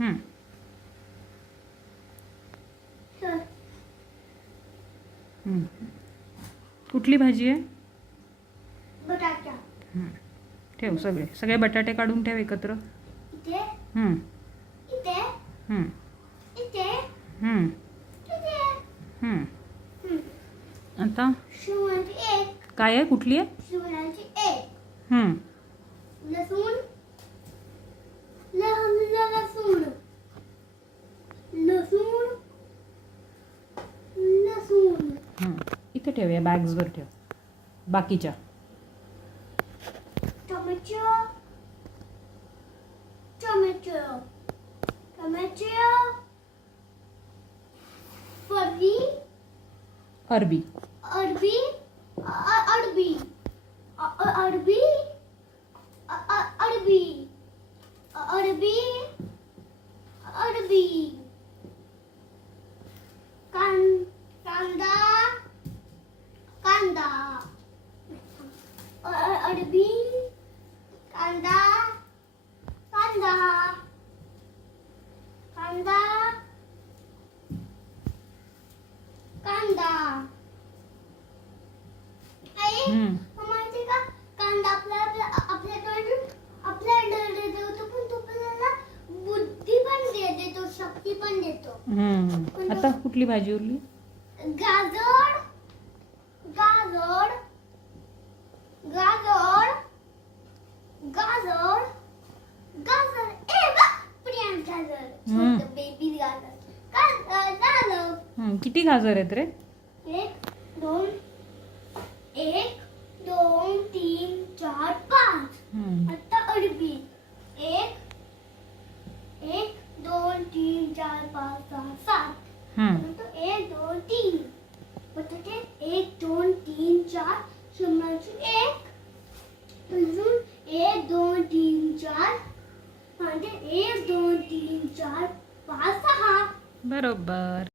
हं. हं. कुठली भाजी आहे? बटाटा. ठेव सगळे बटाटे काढून ठेव एकत्र. इथे हं. इथे हं. इथे हं. इथे. हं. आता शिवणाची एक. काय आहे? कुठली आहे? शिवणाची एक. हं. लसूण. लसूण. लसूण. लसूण. हं. इथे ठेव, या बॅग्सवर ठेव बाकीच्या. टोमॅटो. टोमॅटो. टोमॅटो. फरवी. अरबी. अरबी. अरबी. अरबी. अरबी. अरबी. अरबी. कांदा. कांदा. अरबी. कांदा. कांदा. कांदा. कांदा. आई माहिती का कांदा आपल्या देतो पण तो आपल्याला बुद्धी पण देतो, शक्ती पण देतो. आता कुठली भाजी उरली? गाजर. गाजर. गाजर. गाजर. गाजर. प्रियांक गाजर. छोटं बेबी गाजर. गाजर. किती गाजर आहेत रे? 1 2 1 2 3 4 5. आता अरबी. 1 2 3 4 5 6 7. 1 2 3. बटाटे 1 2 3 4. शिमलाची 1. अजून 1 2 3 4. म्हणजे 1 2 3 4 5 6. बरोबर.